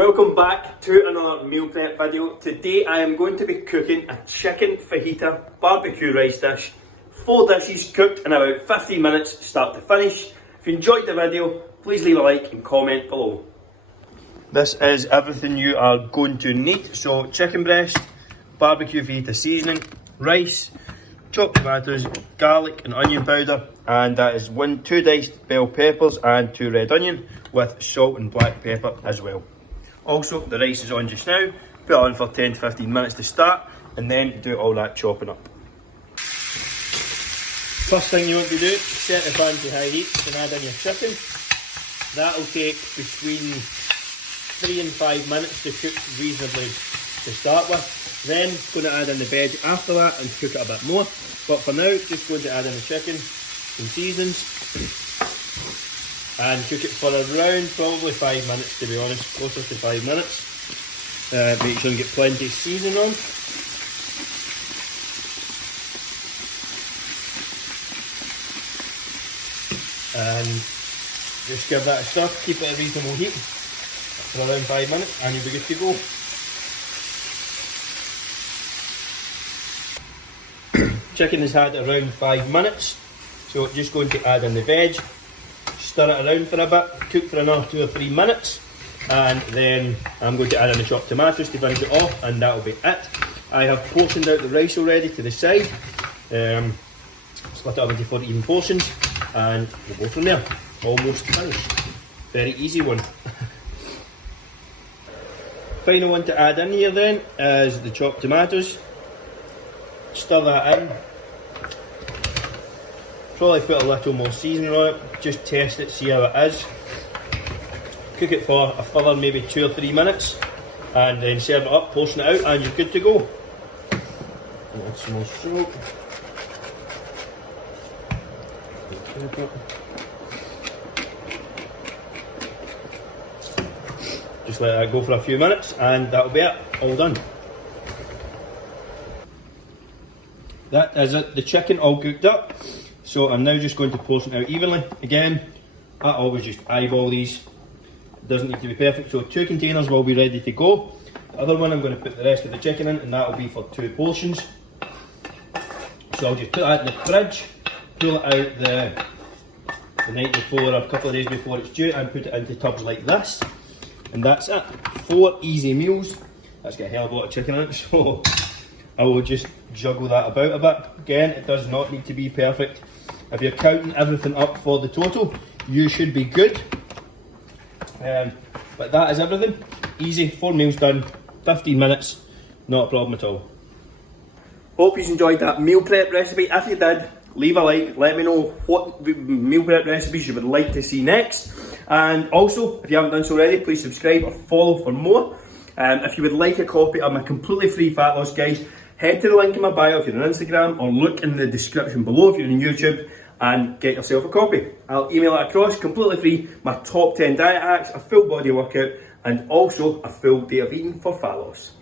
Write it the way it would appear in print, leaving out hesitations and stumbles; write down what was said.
Welcome back to another meal prep video. Today I am going to be cooking a chicken fajita barbecue rice dish. 4 dishes cooked in about 15 minutes start to finish. If you enjoyed the video, please leave a like and comment below. This is everything you are going to need. So chicken breast, barbecue fajita seasoning, rice, chopped tomatoes, garlic and onion powder, and that is 2 diced bell peppers and 2 red onion with salt and black pepper as well. Also, the rice is on just now. Put it on for 10 to 15 minutes to start and then do all that chopping up. First thing you want to do, set the pan to high heat and add in your chicken. That will take between 3 and 5 minutes to cook reasonably to start with. Then going to add in the veg after that and cook it a bit more. But for now, just going to add in the chicken, some seasonings, and cook it for around probably 5 minutes, to be honest, closer to 5 minutes. Make sure you get plenty of seasoning on. And just give that a stir, keep it at reasonable heat for around 5 minutes and you'll be good to go. Chicken has had around 5 minutes, so just going to add in the veg, stir it around for a bit, cook for another 2 or 3 minutes, and then I'm going to add in the chopped tomatoes to finish it off, and that'll be it. I have portioned out the rice already to the side, split it up into 4 even portions, and we'll go from there. Almost finished. Very easy one. Final one to add in here then is the chopped tomatoes. Stir that in. Probably put a little more seasoning on it, just test it, see how it is. Cook it for a further maybe 2 or 3 minutes and then serve it up, portion it out, and you're good to go. Add some more salt. Just let that go for a few minutes and that'll be it, all done. That is it, the chicken all cooked up. So I'm now just going to portion it out evenly. Again, I always just eyeball these. It doesn't need to be perfect. So 2 containers will be ready to go. The other one I'm going to put the rest of the chicken in, and that will be for 2 portions. So I'll just put that in the fridge, pull it out the night before or a couple of days before it's due, and put it into tubs like this. And that's it. 4 easy meals. That's got a hell of a lot of chicken in it, so I will just juggle that about a bit. Again, it does not need to be perfect. If you're counting everything up for the total, you should be good. But that is everything. Easy, 4 meals done, 15 minutes, not a problem at all. Hope you enjoyed that meal prep recipe. If you did, leave a like, let me know what meal prep recipes you would like to see next. And also, if you haven't done so already, please subscribe or follow for more. If you would like a copy of my completely free fat loss guide, head to the link in my bio if you're on Instagram, or look in the description below if you're on YouTube, and get yourself a copy. I'll email it across, completely free, my top 10 diet hacks, a full body workout, and also a full day of eating for fat loss.